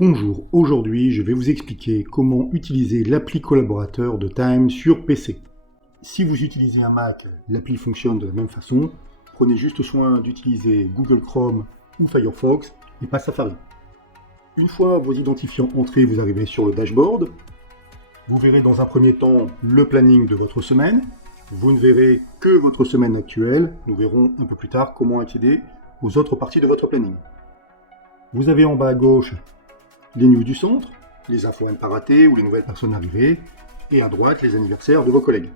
Bonjour, aujourd'hui je vais vous expliquer comment utiliser l'appli collaborateur de Time sur PC. Si vous utilisez un Mac, l'appli fonctionne de la même façon. Prenez juste soin d'utiliser Google Chrome ou Firefox et pas Safari. Une fois vos identifiants entrés, vous arrivez sur le dashboard. Vous verrez dans un premier temps le planning de votre semaine. Vous ne verrez que votre semaine actuelle. Nous verrons un peu plus tard comment accéder aux autres parties de votre planning. Vous avez en bas à gauche les news du centre, les infos à ne pas rater ou les nouvelles personnes arrivées, et à droite les anniversaires de vos collègues.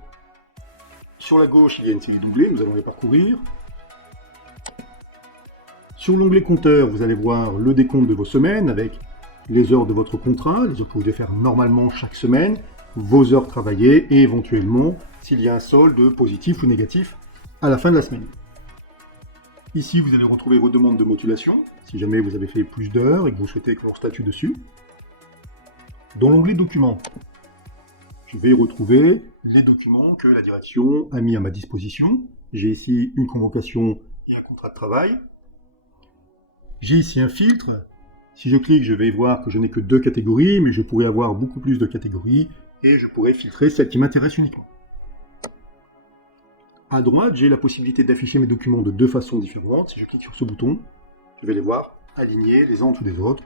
Sur la gauche, il y a une série d'onglets, nous allons les parcourir. Sur l'onglet compteur, vous allez voir le décompte de vos semaines avec les heures de votre contrat, les heures que vous devez faire normalement chaque semaine, vos heures travaillées et éventuellement s'il y a un solde positif ou négatif à la fin de la semaine. Ici, vous allez retrouver vos demandes de modulation, si jamais vous avez fait plus d'heures et que vous souhaitez que l'on statue dessus. Dans l'onglet documents, je vais retrouver les documents que la direction a mis à ma disposition. J'ai ici une convocation et un contrat de travail. J'ai ici un filtre. Si je clique, je vais voir que je n'ai que 2 catégories, mais je pourrais avoir beaucoup plus de catégories et je pourrais filtrer celles qui m'intéressent uniquement. À droite, j'ai la possibilité d'afficher mes documents de 2 façons différentes. Si je clique sur ce bouton, je vais les voir alignés les uns en dessous des autres,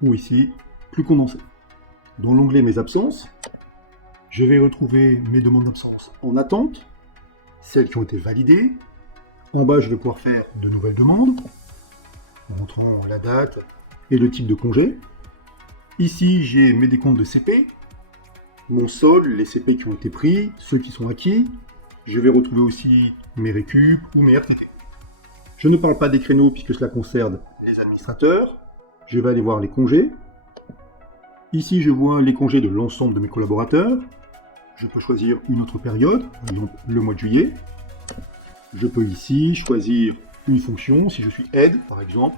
ou ici, plus condensés. Dans l'onglet Mes absences, je vais retrouver mes demandes d'absence en attente, celles qui ont été validées. En bas, je vais pouvoir faire de nouvelles demandes, montrant la date et le type de congé. Ici, j'ai mes décomptes de CP, mon solde, les CP qui ont été pris, ceux qui sont acquis. Je vais retrouver aussi mes récup ou mes RTT. Je ne parle pas des créneaux puisque cela concerne les administrateurs. Je vais aller voir les congés. Ici, je vois les congés de l'ensemble de mes collaborateurs. Je peux choisir une autre période, par exemple le mois de juillet. Je peux ici choisir une fonction. Si je suis aide, par exemple,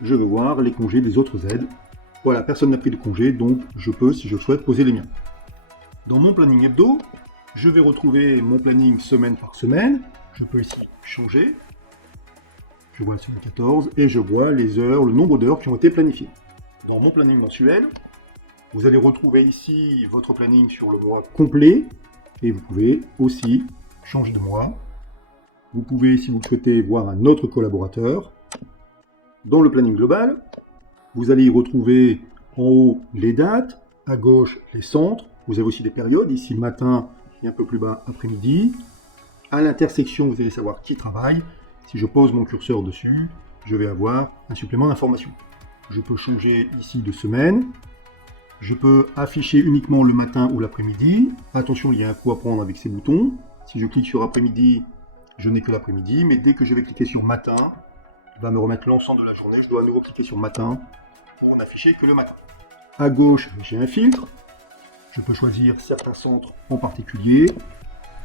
je veux voir les congés des autres aides. Voilà, personne n'a pris de congé, donc je peux, si je souhaite, poser les miens. Dans mon planning hebdo, je vais retrouver mon planning semaine par semaine. Je peux ici changer. Je vois la semaine 14 et je vois les heures, le nombre d'heures qui ont été planifiées. Dans mon planning mensuel, vous allez retrouver ici votre planning sur le mois complet et vous pouvez aussi changer de mois. Vous pouvez, si vous le souhaitez, voir un autre collaborateur. Dans le planning global, vous allez y retrouver en haut les dates, à gauche les centres. Vous avez aussi des périodes, ici le matin, et un peu plus bas après-midi. À l'intersection, vous allez savoir qui travaille. Si je pose mon curseur dessus, je vais avoir un supplément d'information. Je peux changer ici de semaine. Je peux afficher uniquement le matin ou l'après-midi. Attention, il y a un coup à prendre avec ces boutons. Si je clique sur après-midi, je n'ai que l'après-midi. Mais dès que je vais cliquer sur matin, il va me remettre l'ensemble de la journée. Je dois à nouveau cliquer sur matin pour n'afficher que le matin. À gauche, j'ai un filtre. Je peux choisir certains centres en particulier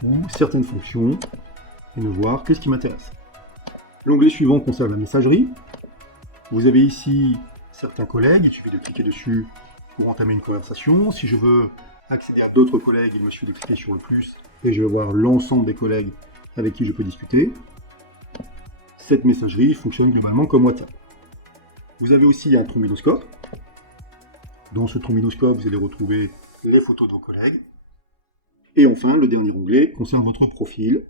ou certaines fonctions et ne voir que ce qui m'intéresse. L'onglet suivant concerne la messagerie. Vous avez ici certains collègues, il suffit de cliquer dessus pour entamer une conversation. Si je veux accéder à d'autres collègues, il me suffit de cliquer sur le plus et je vais voir l'ensemble des collègues avec qui je peux discuter. Cette messagerie fonctionne globalement comme WhatsApp. Vous avez aussi un trombinoscope. Dans ce trombinoscope, vous allez retrouver les photos de vos collègues. Et enfin, le dernier onglet concerne votre profil.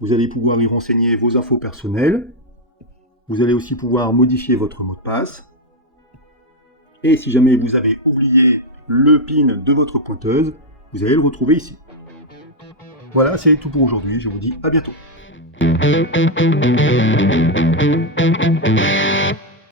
Vous allez pouvoir y renseigner vos infos personnelles. Vous allez aussi pouvoir modifier votre mot de passe. Et si jamais vous avez oublié le PIN de votre pointeuse, vous allez le retrouver ici. Voilà, c'est tout pour aujourd'hui. Je vous dis à bientôt.